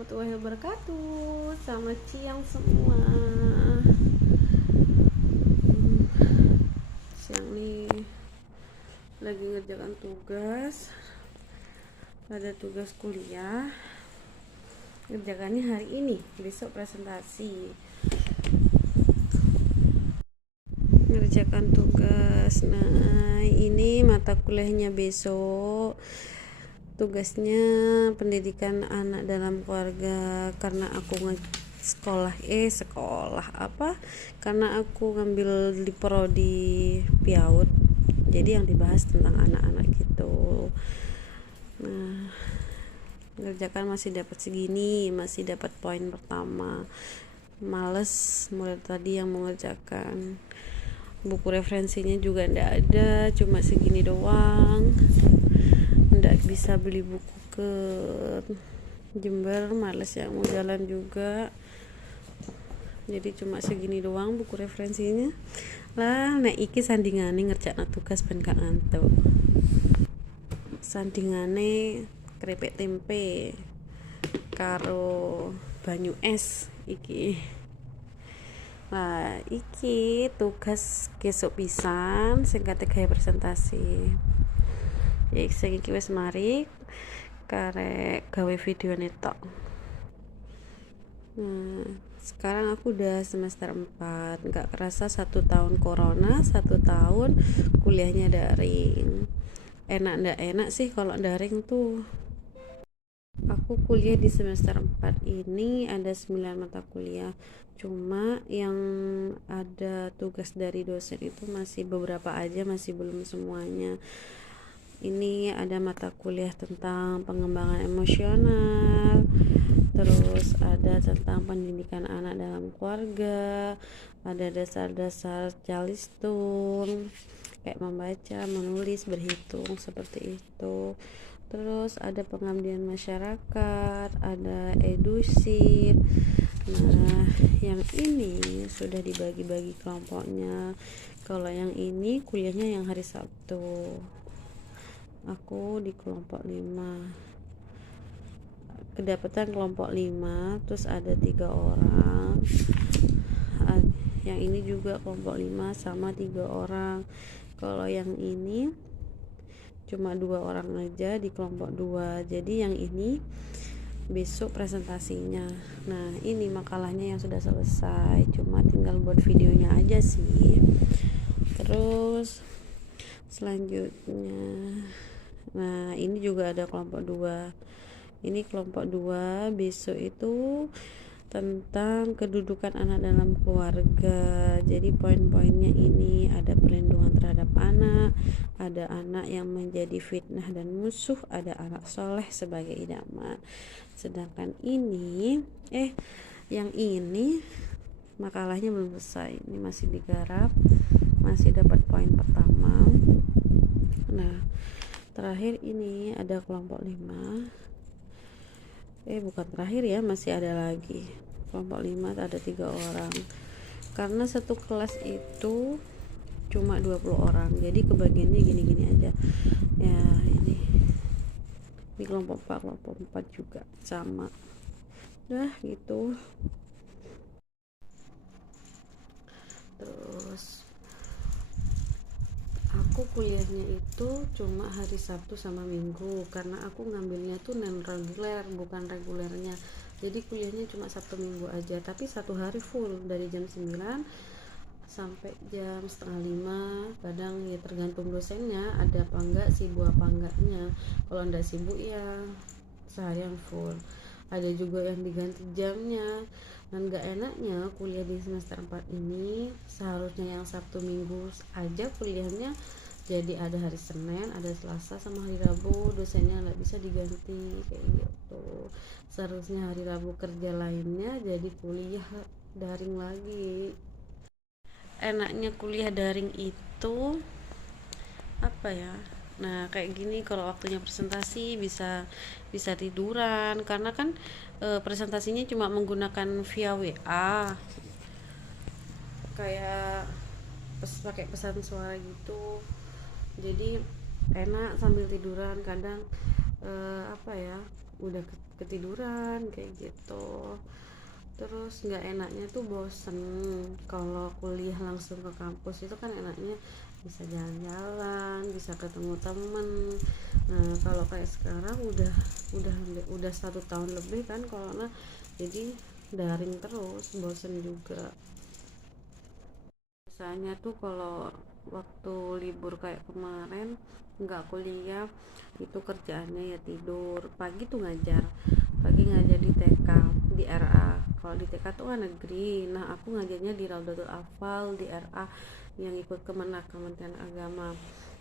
warahmatullahi wabarakatuh. Selamat siang semua. Siang nih lagi ngerjakan tugas. Ada tugas kuliah. Ngerjakannya hari ini, besok presentasi. Ngerjakan tugas. Nah, ini mata kuliahnya besok. Tugasnya pendidikan anak dalam keluarga, karena aku sekolah apa, karena aku ngambil di prodi PIAUD, jadi yang dibahas tentang anak-anak gitu. Nah, ngerjakan masih dapat segini, masih dapat poin pertama. Males mulai tadi yang mengerjakan. Buku referensinya juga ndak ada, cuma segini doang. Ndak bisa beli buku ke Jember, males ya mau jalan juga, jadi cuma segini doang buku referensinya lah. Nek iki sandingane ngerjakno tugas ben gak ngantuk. Sandingane keripik tempe karo banyu es iki. Nah, iki tugas besok pisan sing kate gawe presentasi. Ya sing iki wis mari karek gawe video tok. Sekarang aku udah semester 4, nggak kerasa 1 tahun corona, 1 tahun kuliahnya daring. Enak ndak enak sih kalau daring tuh. Aku kuliah di semester 4 ini ada 9 mata kuliah, cuma yang ada tugas dari dosen itu masih beberapa aja, masih belum semuanya. Ini ada mata kuliah tentang pengembangan emosional, terus ada tentang pendidikan anak dalam keluarga, ada dasar-dasar calistung kayak membaca, menulis, berhitung seperti itu. Terus ada pengabdian masyarakat, ada edusip. Nah, yang ini sudah dibagi-bagi kelompoknya. Kalau yang ini kuliahnya yang hari Sabtu. Aku di kelompok 5, kedapatan kelompok 5, terus ada 3 orang. Yang ini juga kelompok 5 sama 3 orang. Kalau yang ini cuma 2 orang aja di kelompok 2, jadi yang ini besok presentasinya. Nah, ini makalahnya yang sudah selesai, cuma tinggal buat videonya aja sih. Terus selanjutnya, nah ini juga ada kelompok 2. Ini kelompok 2 besok itu tentang kedudukan anak dalam keluarga. Jadi poin-poinnya ini ada perlindungan terhadap anak, ada anak yang menjadi fitnah dan musuh, ada anak soleh sebagai idaman. Sedangkan ini yang ini makalahnya belum selesai, ini masih digarap, masih dapat poin pertama. Nah, terakhir ini ada kelompok 5. Bukan terakhir ya, masih ada lagi kelompok 5, ada 3 orang, karena satu kelas itu cuma 20 orang, jadi kebagiannya gini-gini aja ya. Ini kelompok 4 juga sama, udah gitu. Terus aku kuliahnya itu cuma hari Sabtu sama Minggu, karena aku ngambilnya tuh non reguler, bukan regulernya. Jadi kuliahnya cuma Sabtu Minggu aja, tapi 1 hari full dari jam 9 sampai jam setengah 5. Kadang ya tergantung dosennya ada apa enggak, sibuk apa enggaknya. Kalau enggak sibuk ya seharian full. Ada juga yang diganti jamnya. Dan gak enaknya kuliah di semester 4 ini, seharusnya yang Sabtu Minggu aja kuliahnya, jadi ada hari Senin, ada Selasa sama hari Rabu, dosennya nggak bisa diganti kayak gitu. Seharusnya hari Rabu kerja lainnya, jadi kuliah daring lagi. Enaknya kuliah daring itu apa ya? Nah, kayak gini kalau waktunya presentasi bisa tiduran, karena kan presentasinya cuma menggunakan via WA, kayak pakai pesan suara gitu. Jadi enak sambil tiduran. Kadang apa ya, udah ketiduran kayak gitu. Terus nggak enaknya tuh bosen kalau kuliah langsung ke kampus. Itu kan enaknya bisa jalan-jalan, bisa ketemu temen. Nah kalau kayak sekarang udah 1 tahun lebih kan corona, jadi daring terus, bosen juga. Biasanya tuh kalau waktu libur kayak kemarin nggak kuliah, itu kerjaannya ya tidur. Pagi tuh ngajar, pagi ngajar di TK, di RA. Kalau di TK tuh kan negeri, nah aku ngajarnya di Raudatul Atfal di RA yang ikut Kemenak, Kementerian Agama.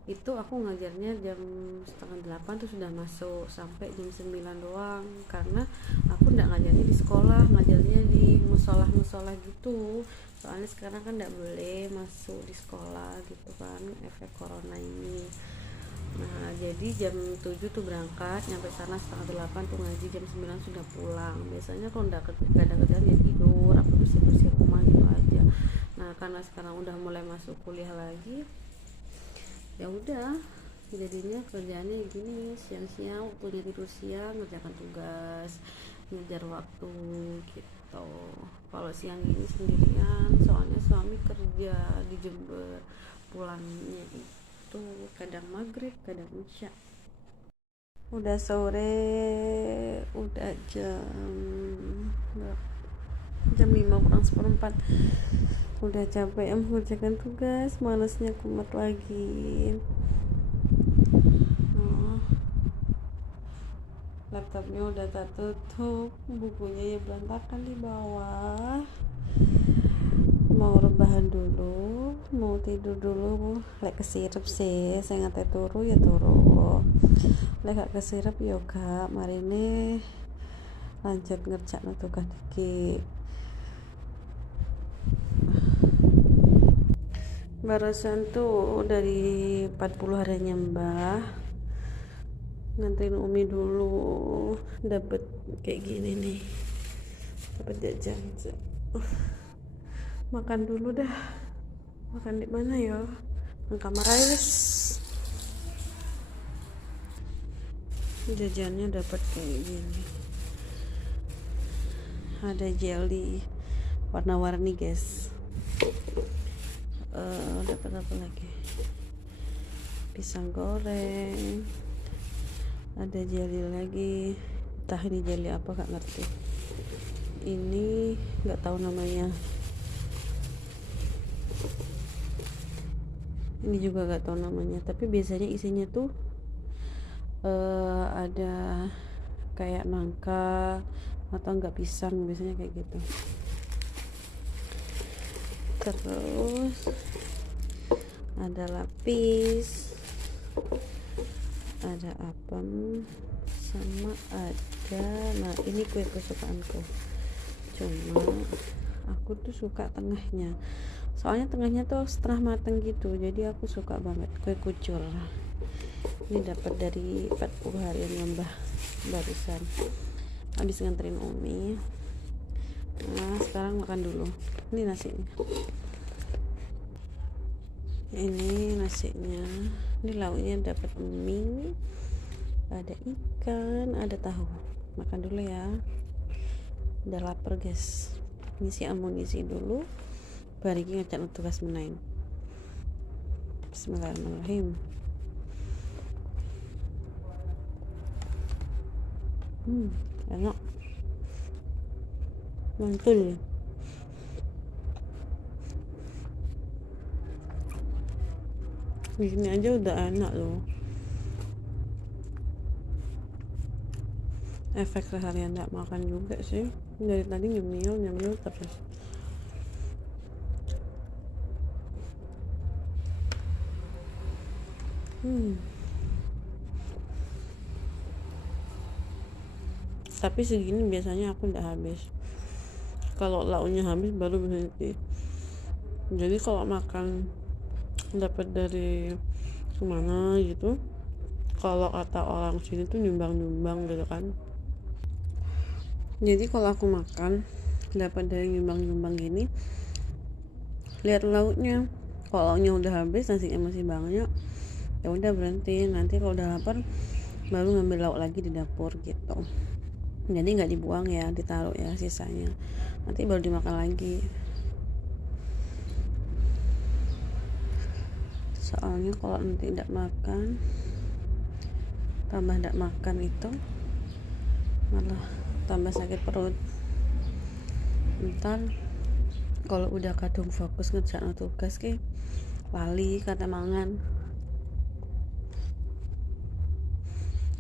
Itu aku ngajarnya jam setengah 8 tuh sudah masuk, sampai jam 9 doang, karena aku nggak ngajarnya di sekolah, ngajarnya di musola-musola gitu. Soalnya sekarang kan nggak boleh masuk di sekolah gitu kan, efek corona ini. Nah jadi jam 7 tuh berangkat, nyampe sana setengah 8 tuh ngaji, jam 9 sudah pulang. Biasanya kalau nggak ada kerjaan ya tidur, aku bersih-bersih rumah gitu aja. Nah karena sekarang udah mulai masuk kuliah lagi, ya udah jadinya kerjaannya gini, siang-siang waktunya tidur siang, ngerjakan tugas, ngejar waktu gitu. Kalau siang ini sendirian, soalnya suami kerja di Jember, pulangnya itu kadang maghrib kadang isya. Udah sore, udah jam 5 kurang seperempat. Udah capek mengerjakan tugas, malesnya kumat lagi. Oh, laptopnya udah tak tutup, bukunya ya berantakan di bawah. Mau rebahan dulu, mau tidur dulu. Lek kesirep sih saya ngate turu ya turu, lek gak kesirep ya gak. Mari ini lanjut ngerjakan tugas dikit. Barusan tuh dari 40 harinya Mbah, nganterin Umi dulu, dapet kayak gini nih, dapet jajan. Makan dulu dah. Makan di mana ya? Di kamar aja. Jajannya dapat kayak gini. Ada jelly warna-warni guys. Dapat apa lagi? Pisang goreng. Ada jelly lagi. Entah ini jelly apa, gak ngerti. Ini nggak tahu namanya. Ini juga gak tahu namanya, tapi biasanya isinya tuh ada kayak nangka atau enggak pisang, biasanya kayak gitu. Terus ada lapis, ada apem, sama ada, nah ini kue kesukaanku, cuma aku tuh suka tengahnya, soalnya tengahnya tuh setengah mateng gitu, jadi aku suka banget kue kucur. Ini dapat dari 40 harian yang barusan habis nganterin Umi. Nah sekarang makan dulu. Ini nasinya, ini nasinya, ini lauknya dapat mie, ada ikan, ada tahu. Makan dulu ya, udah lapar guys. Ngisi amunisi dulu, bariki ngecek tugas menaik. Bismillahirrahmanirrahim. Enak, mantul. Di sini aja udah enak loh. Efek seharian nggak makan juga sih, dari tadi nyemil terus. Tapi segini biasanya aku udah habis. Kalau lauknya habis baru berhenti. Jadi kalau makan dapat dari kemana gitu, kalau kata orang sini tuh nyumbang gitu kan. Jadi kalau aku makan dapat dari nyumbang gini, lihat lauknya. Kalau lauknya udah habis, nasinya masih banyak, ya udah berhenti. Nanti kalau udah lapar baru ngambil lauk lagi di dapur gitu. jadi nggak dibuang ya, ditaruh ya sisanya, nanti baru dimakan lagi. Soalnya kalau nanti tidak makan, tambah tidak makan itu malah tambah sakit perut. Ntar kalau udah kadung fokus ngerjain tugas ke lali kata mangan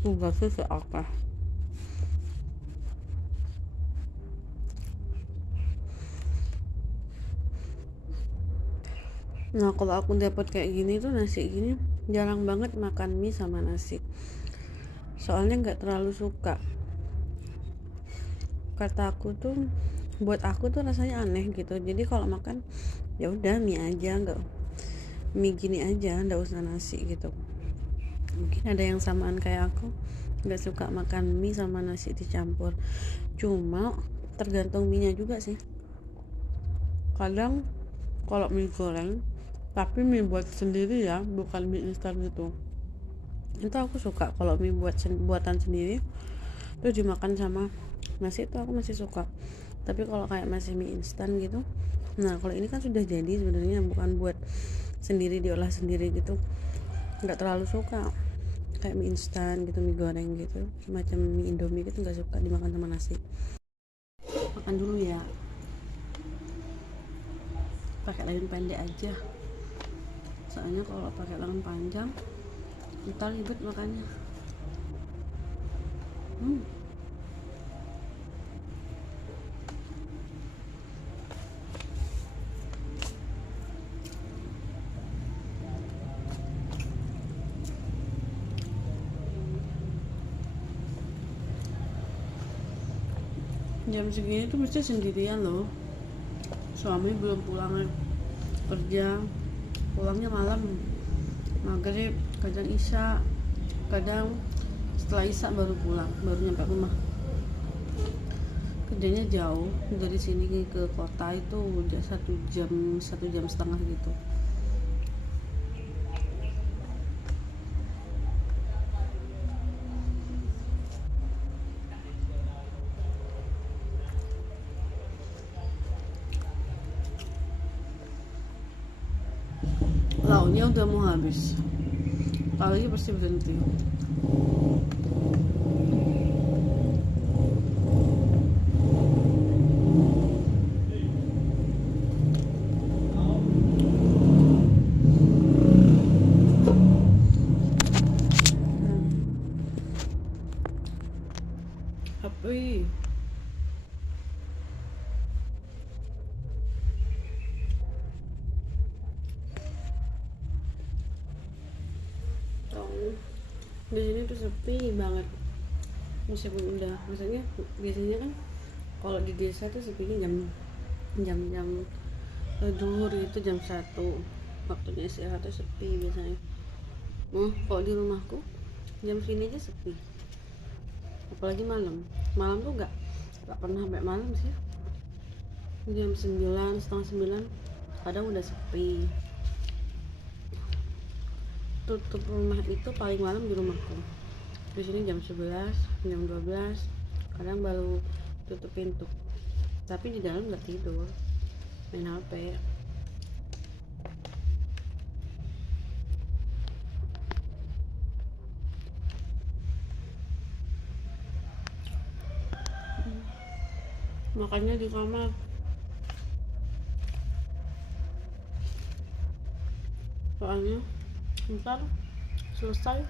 tugasnya seakeh. Nah kalau aku dapat kayak gini tuh, nasi gini jarang banget makan mie sama nasi, soalnya nggak terlalu suka. Kata aku tuh, buat aku tuh rasanya aneh gitu, jadi kalau makan ya udah mie aja, nggak mie gini aja, nggak usah nasi gitu. Mungkin ada yang samaan kayak aku, nggak suka makan mie sama nasi dicampur. Cuma tergantung mie nya juga sih. Kadang kalau mie goreng tapi mie buat sendiri ya, bukan mie instan gitu, itu aku suka. Kalau mie buatan sendiri terus dimakan sama nasi itu aku masih suka. Tapi kalau kayak masih mie instan gitu, nah kalau ini kan sudah jadi sebenarnya, bukan buat sendiri diolah sendiri gitu, nggak terlalu suka. Kayak mie instan gitu, mie goreng gitu, semacam mie indomie gitu, nggak suka dimakan sama nasi. Makan dulu ya, pakai lengan pendek aja, soalnya kalau pakai lengan panjang ntar ribet makannya. Jam segini tuh mesti sendirian loh, suami belum pulang kerja, pulangnya malam, maghrib, kadang isya, kadang setelah isya baru pulang, baru nyampe rumah. Kerjanya jauh dari sini ke kota itu udah 1 jam 1 jam setengah gitu. Lauknya udah mau habis, kali pasti berhenti. Tapi di sini tuh sepi banget, meskipun udah, maksudnya biasanya kan kalau di desa tuh sepinya jam duhur itu jam 1, waktunya istirahat tuh sepi biasanya. Kalau di rumahku jam segini aja sepi, apalagi malam tuh nggak pernah sampai malam sih. Jam 9, setengah 9 kadang udah sepi. Tutup rumah itu paling malam di rumahku, di sini jam 11, jam 12 kadang baru tutup pintu, tapi di dalam nggak tidur, main HP. Makanya di kamar, soalnya ntar selesai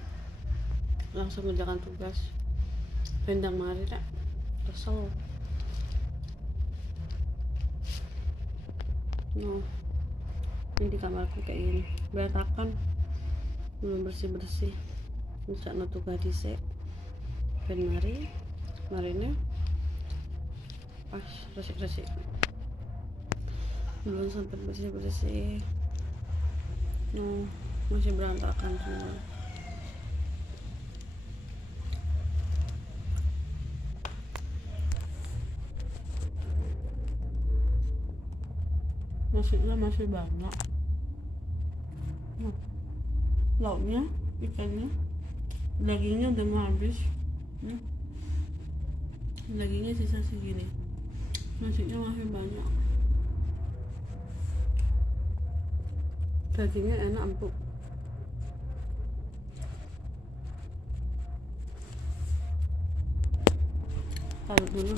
langsung ngerjakan tugas, pendang mari tak kesel. Ini di kamarku kayak gini berantakan, belum bersih bisa tugas dhisik ben marine pas resik belum sempat bersih. Masih berantakan semua. Nasinya masih banyak, lauknya, ikannya, dagingnya udah mau habis. Dagingnya sisa segini, nasinya masih banyak. Dagingnya enak, empuk. Taruh dulu.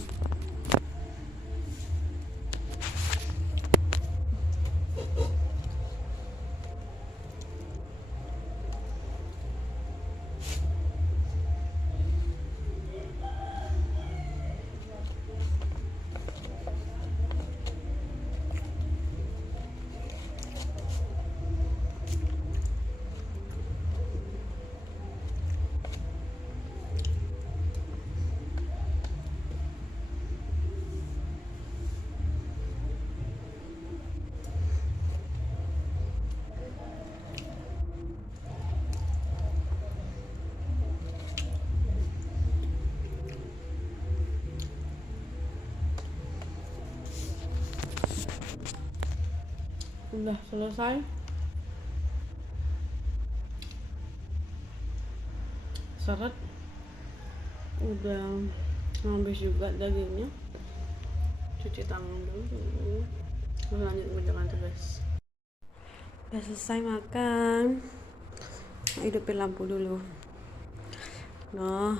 Udah selesai. Seret. Udah habis juga dagingnya. Cuci tangan dulu. Terus lanjut menjalankan tugas. Udah selesai makan. Hidupin lampu dulu. Noh,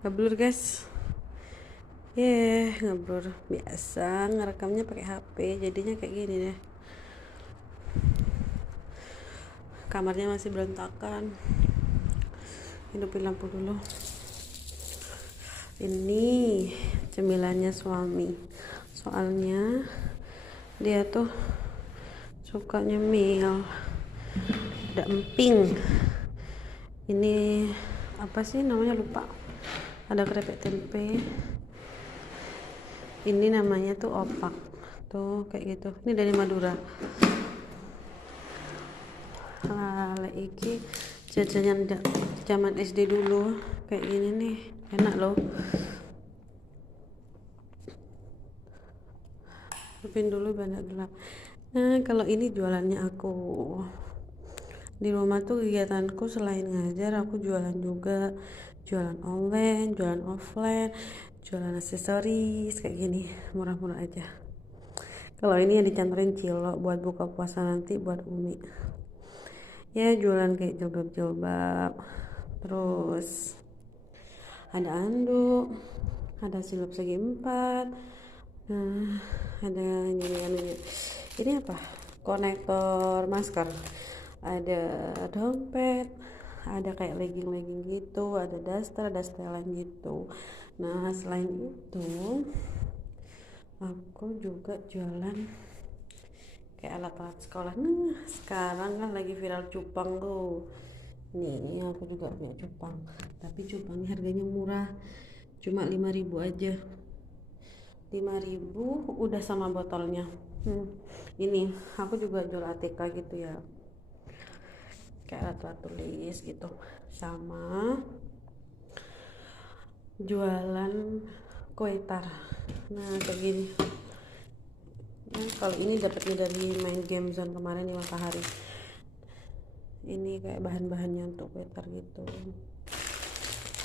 ngeblur guys. Ngeblur. Biasa ngerekamnya pakai HP, jadinya kayak gini deh. Kamarnya masih berantakan. Hidupin lampu dulu. Ini cemilannya suami. Soalnya dia tuh suka nyemil. Ada emping. Ini apa sih namanya, lupa. Ada keripik tempe. Ini namanya tuh opak. Tuh kayak gitu. Ini dari Madura. Iki jajanan zaman SD dulu kayak gini nih, enak loh. Hidupin dulu biar gelap. Nah, kalau ini jualannya aku di rumah tuh. Kegiatanku selain ngajar, aku jualan juga, jualan online, jualan offline, jualan aksesoris kayak gini, murah-murah aja. Kalau ini yang dicanterin cilok buat buka puasa nanti buat Umi. Ya, jualan kayak jilbab-jilbab, terus ada anduk, ada silup segi 4. Nah, ada ini apa, konektor masker, ada dompet, ada kayak legging gitu, ada daster, ada setelan gitu. Nah, selain itu aku juga jualan kayak alat-alat sekolah. Nah, sekarang kan lagi viral cupang tuh. Nih, aku juga punya cupang, tapi cupangnya harganya murah, cuma 5.000 aja. 5.000 udah sama botolnya. Ini aku juga jual ATK gitu ya, kayak alat-alat tulis gitu. Sama jualan kue tar. Nah, kayak gini. Nah, kalau ini dapatnya dari main game zone kemarin di Matahari. Ini kayak bahan-bahannya untuk kue tar gitu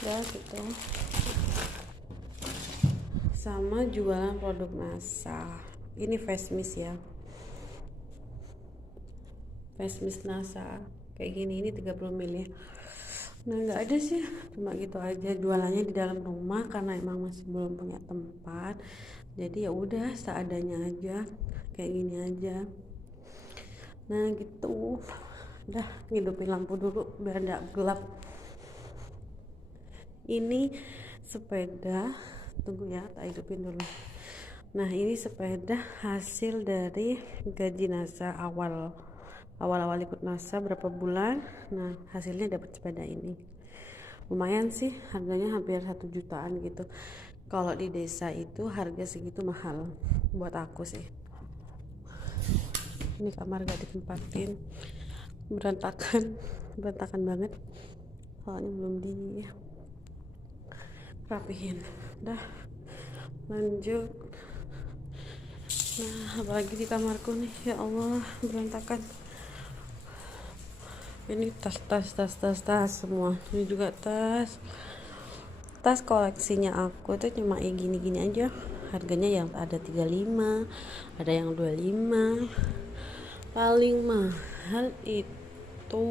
ya, gitu. Sama jualan produk NASA. Ini face mist ya, face mist NASA kayak gini. Ini 30 ml ya. Nah, nggak ada sih, cuma gitu aja. Jualannya di dalam rumah karena emang masih belum punya tempat, jadi ya udah seadanya aja, kayak gini aja. Nah gitu. Udah, hidupin lampu dulu biar nggak gelap. Ini sepeda, tunggu ya, tak hidupin dulu. Nah, ini sepeda hasil dari gaji NASA awal ikut NASA berapa bulan. Nah, hasilnya dapat sepeda ini. Lumayan sih, harganya hampir 1 jutaan gitu. Kalau di desa itu harga segitu mahal buat aku sih. Ini kamar gak ditempatin, berantakan banget, soalnya belum dirapihin. Dah, lanjut. Nah, apalagi di kamarku nih, ya Allah, berantakan. Ini tas semua. Ini juga tas tas koleksinya aku tuh cuma gini-gini aja, harganya yang ada 35, ada yang 25. Paling mahal itu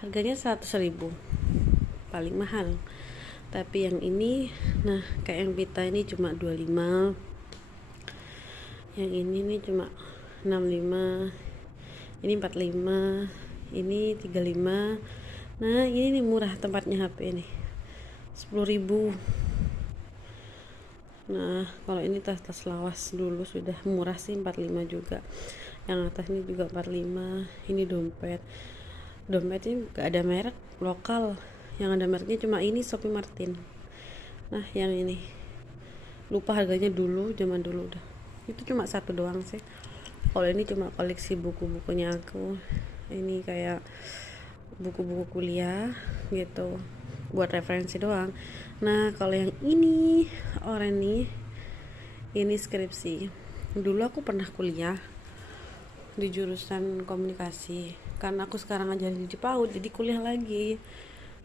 harganya 100.000 paling mahal. Tapi yang ini, nah kayak yang Vita ini cuma 25, yang ini nih cuma 65, ini 45, ini 35. Nah ini nih murah tempatnya HP ini 10.000. Nah kalau ini tas-tas lawas dulu sudah murah sih 45 juga. Yang atas ini juga 45. Ini dompetnya gak ada merek lokal, yang ada mereknya cuma ini Shopee Martin. Nah yang ini lupa harganya dulu, zaman dulu udah, itu cuma satu doang sih. Kalau ini cuma koleksi buku-bukunya aku, ini kayak buku-buku kuliah gitu, buat referensi doang. Nah kalau yang ini oranye ini skripsi. Dulu aku pernah kuliah di jurusan komunikasi, karena aku sekarang aja di PAUD jadi kuliah lagi.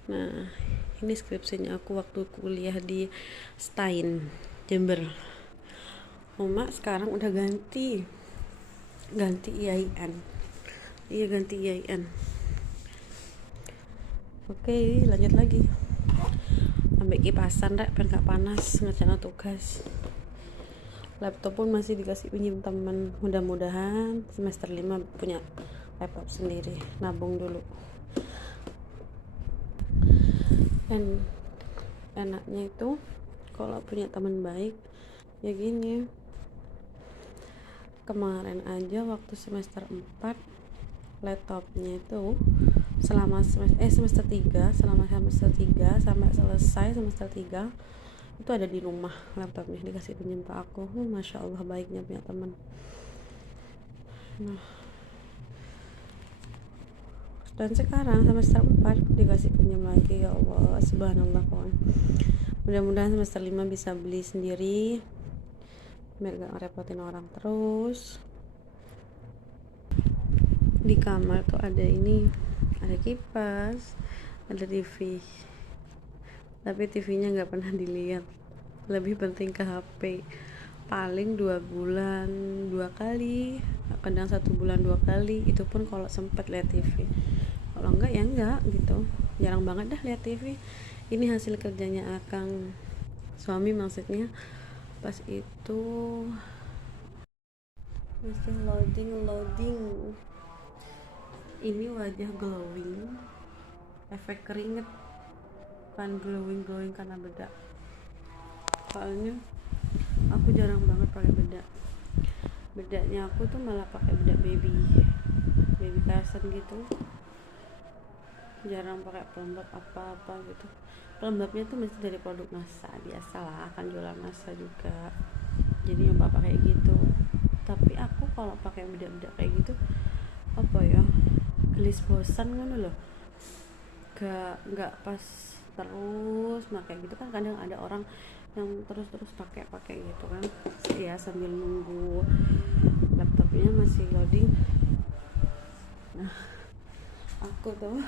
Nah ini skripsinya aku waktu kuliah di Stein Jember. Cuma sekarang udah ganti IAIN. Iya ganti IAIN. Oke lanjut lagi, ambil kipasan rek biar gak panas ngerjain tugas. Laptop pun masih dikasih pinjam teman, mudah-mudahan semester 5 punya laptop sendiri, nabung dulu. Dan enaknya itu kalau punya teman baik ya gini. Kemarin aja waktu semester 4 laptopnya itu selama semester 3 sampai selesai semester 3 itu ada di rumah, laptopnya dikasih pinjam ke aku. Masya Allah baiknya punya teman. Nah dan sekarang semester 4 dikasih pinjam lagi, ya Allah subhanallah kawan. Mudah-mudahan semester 5 bisa beli sendiri biar gak ngerepotin orang terus. Di kamar tuh ada ini, ada kipas, ada TV, tapi TV-nya nggak pernah dilihat, lebih penting ke HP. Paling 2 bulan 2 kali, kadang 1 bulan 2 kali, itu pun kalau sempat lihat TV. Kalau enggak ya enggak gitu, jarang banget dah lihat TV. Ini hasil kerjanya akang suami maksudnya. Pas itu masih loading. Ini wajah glowing, efek keringet, kan glowing karena bedak. Soalnya aku jarang banget pakai bedak. Bedaknya aku tuh malah pakai bedak baby cushion gitu. Jarang pakai pelembab apa-apa gitu. Pelembabnya tuh mesti dari produk NASA, biasalah akan jualan NASA juga. Jadi nyoba pakai gitu. Tapi aku kalau pakai bedak kayak gitu apa ya? Gelis bosan kan loh. Gak pas terus pakai gitu kan, kadang ada orang yang terus pakai gitu kan ya, sambil nunggu laptopnya masih loading. Nah aku tuh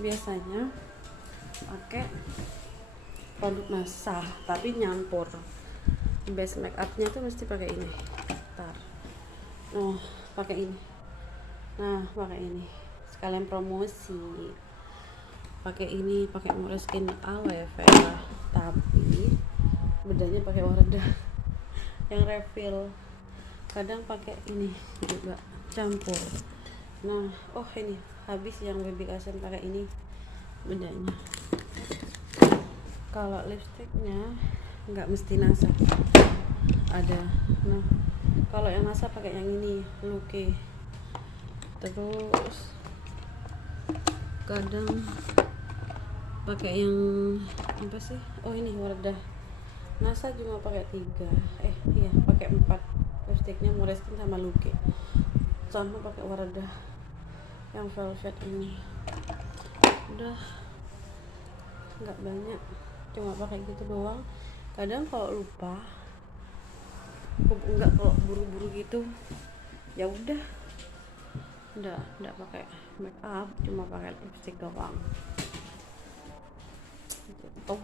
biasanya pakai produk NASA tapi nyampur. Base makeupnya tuh mesti pakai ini, pakai ini sekalian promosi. Pakai ini, pakai Moleskine aloe vera, tapi bedanya pakai Wardah yang refill. Kadang pakai ini juga campur. Nah ini habis yang baby cushion, pakai ini bedanya. Kalau lipstiknya nggak mesti NASA ada. Nah kalau yang NASA pakai yang ini Luke. Terus kadang pakai yang apa sih, ini Wardah. NASA cuma pakai 3 pakai 4 lipstiknya, Moleskine sama Luke, sama pakai Wardah yang velvet ini. Udah nggak banyak, cuma pakai gitu doang. Kadang kalau lupa, kalau buru-buru gitu ya udah nggak pakai make up, cuma pakai lipstick doang. gitu.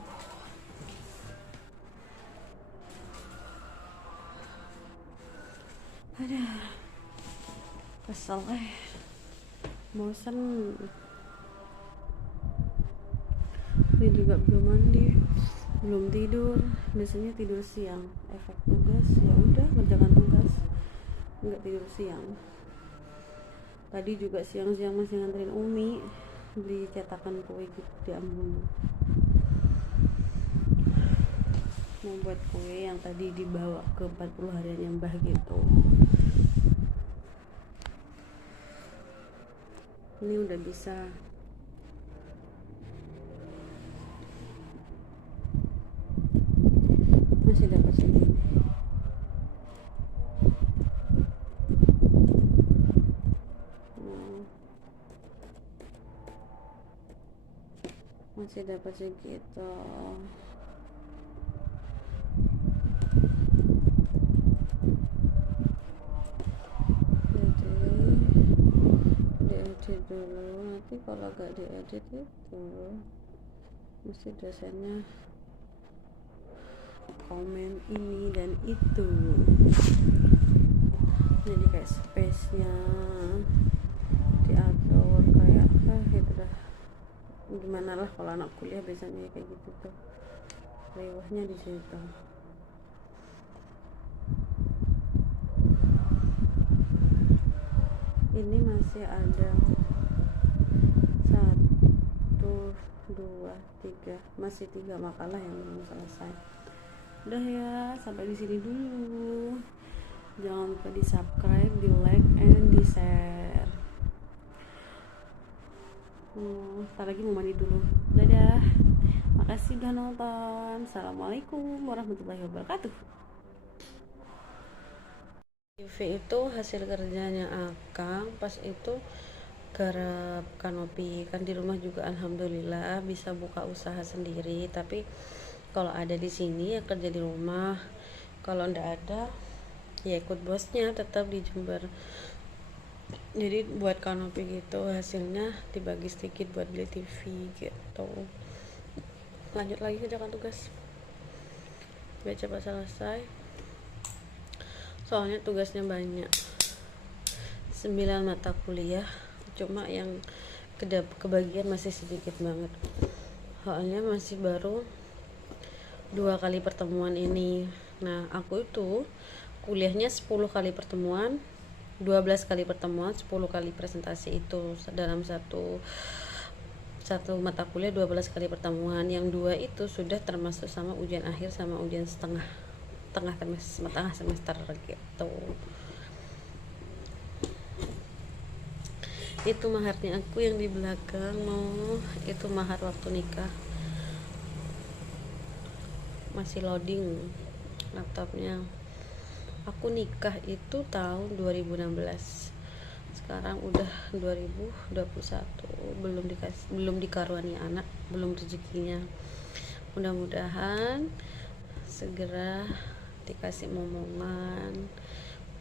Ada kesel bosan. Ini juga belum mandi, belum tidur. Biasanya tidur siang, efek tugas ya udah kerjakan tugas, nggak tidur siang. Tadi juga siang-siang masih nganterin Umi beli cetakan kue gitu di Ambon, mau buat kue yang tadi dibawa ke 40 hariannya Mbah gitu. Ini udah bisa. Masih dapat segini. Masih dapat segitu. Diedit dulu, nanti kalau gak diedit itu mesti dosennya komen ini dan itu, jadi kayak space nya diatur kayak itu dah gimana lah. Kalau anak kuliah biasanya kayak gitu tuh, rewahnya di situ. Ini masih ada 1, 2, 3, masih 3 makalah yang belum selesai. Udah ya, sampai di sini dulu. Jangan lupa di subscribe, di like, and di share. Ntar lagi mau mandi dulu. Dadah. Makasih udah nonton. Assalamualaikum warahmatullahi wabarakatuh. TV itu hasil kerjanya Akang pas itu garap kanopi. Kan di rumah juga alhamdulillah bisa buka usaha sendiri, tapi kalau ada di sini ya kerja di rumah, kalau ndak ada ya ikut bosnya tetap di Jember. Jadi buat kanopi gitu, hasilnya dibagi sedikit buat beli TV gitu. Lanjut lagi kerjakan tugas biar cepat selesai, soalnya tugasnya banyak, 9 mata kuliah, cuma yang kebagian masih sedikit banget, soalnya masih baru 2 kali pertemuan ini. Nah aku itu kuliahnya 10 kali pertemuan, 12 kali pertemuan, 10 kali presentasi. Itu dalam satu mata kuliah 12 kali pertemuan. Yang 2 itu sudah termasuk sama ujian akhir sama ujian tengah semester gitu. Itu maharnya aku yang di belakang, itu mahar waktu nikah. Masih loading laptopnya. Aku nikah itu tahun 2016, sekarang udah 2021, belum dikaruani anak, belum rezekinya. Mudah-mudahan segera dikasih momongan.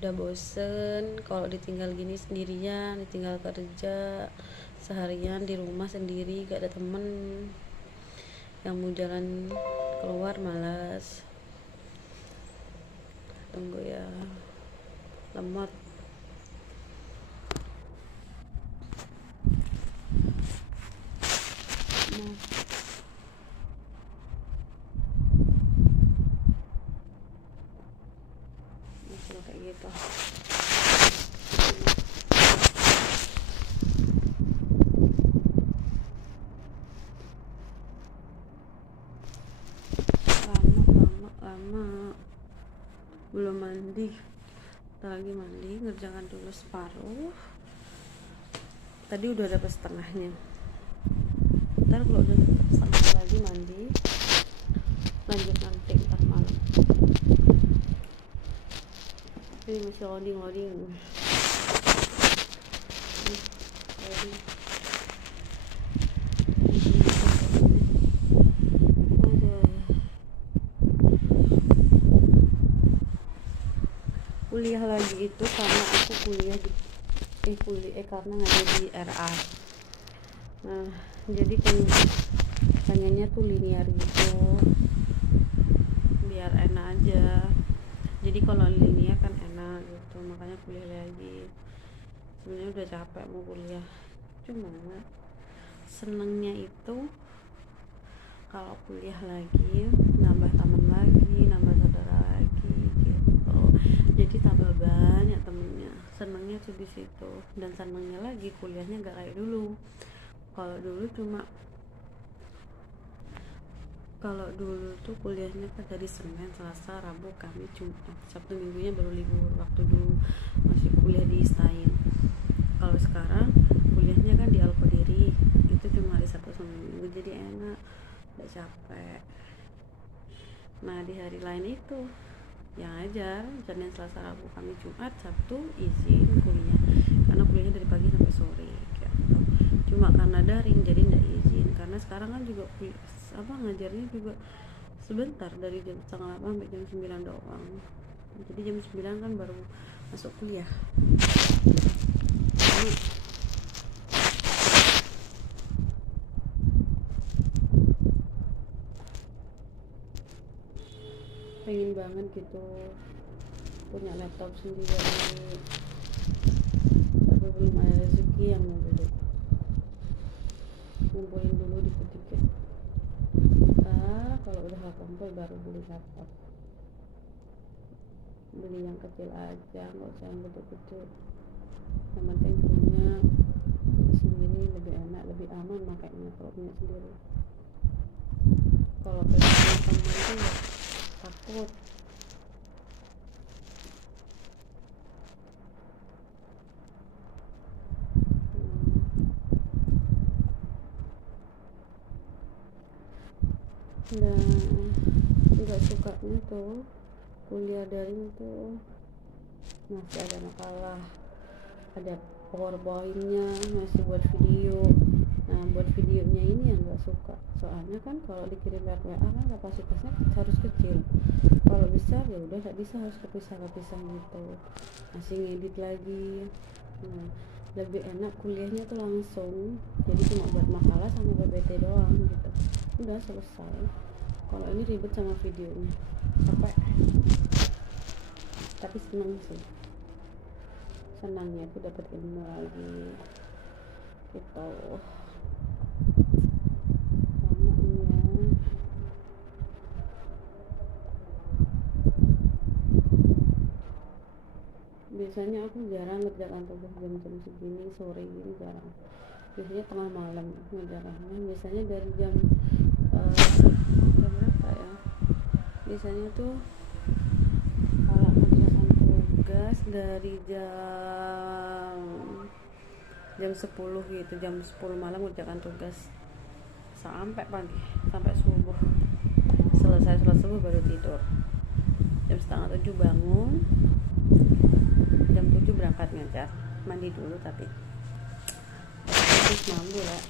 Udah bosen kalau ditinggal gini sendirian, ditinggal kerja seharian di rumah sendiri, gak ada temen yang mau jalan keluar, malas. Tunggu ya, lemot. Kayak gitu. Lama belum mandi, lagi mandi, ngerjakan dulu separuh. Tadi udah dapat setengahnya, ntar kalau udah setengah lagi mandi, lanjut nanti ntar malam. Ini masih loading. Kuliah lagi itu karena aku karena ngajar di RA. Nah jadi pengennya tuh linear gitu biar enak aja. Jadi kalau linear kan enak gitu, makanya kuliah lagi. Sebenarnya udah capek mau kuliah, cuma senengnya itu kalau kuliah lagi nambah teman lagi, nambah saudara lagi gitu, jadi tambah banyak temennya. Senengnya tuh di situ, dan senengnya lagi kuliahnya gak kayak dulu. Kalau dulu tuh kuliahnya kan dari Senin, Selasa, Rabu, Kamis, Jumat, Sabtu Minggunya baru libur. Waktu dulu masih kuliah di Istain. Kalau sekarang kuliahnya kan di Alkodiri, itu cuma hari Sabtu sama Minggu, jadi enak, gak capek. Nah di hari lain itu yang ajar Senin, Selasa, Rabu, Kamis, Jumat, Sabtu izin kuliah, karena kuliahnya dari pagi sampai sore gitu. Cuma karena daring jadi ndak izin, karena sekarang kan juga ngajarnya juga sebentar, dari jam setengah 8 sampai jam 9 doang. Jadi jam 9 kan baru masuk kuliah. Pengen banget gitu punya laptop sendiri, tapi belum ada rezeki yang mau beli. Ngumpulin dulu dikit-dikit, kalau udah kumpul baru beli laptop. Beli yang kecil aja, nggak usah yang gede-gede, yang penting punya sendiri, lebih enak, lebih aman makanya kalau punya sendiri. Kalau punya teman tuh takut. Dan nggak sukanya tuh kuliah daring tuh masih ada makalah, ada powerpointnya, masih buat video. Nah buat videonya ini yang nggak suka, soalnya kan kalau dikirim lewat WA kan kapasitasnya harus kecil, kalau besar ya udah nggak bisa, harus kepisah gitu, masih ngedit lagi. Nah lebih enak kuliahnya tuh langsung, jadi cuma buat makalah sama PPT doang gitu, udah selesai. Kalau ini ribet sama videonya, capek. Tapi senang sih, senangnya tuh dapat ilmu lagi gitu. Biasanya aku jarang ngerjakan tugas jam-jam segini, sore gini jarang. Biasanya tengah malam ngerjakannya, biasanya dari jam berapa ya, biasanya tuh kalau ngerjakan tugas dari jam 10 gitu, jam 10 malam ngerjakan tugas sampai pagi, sampai subuh. Selesai sholat subuh baru tidur, jam setengah 7 bangun, jam 7 berangkat ngajar, mandi dulu tapi terus mampu lah.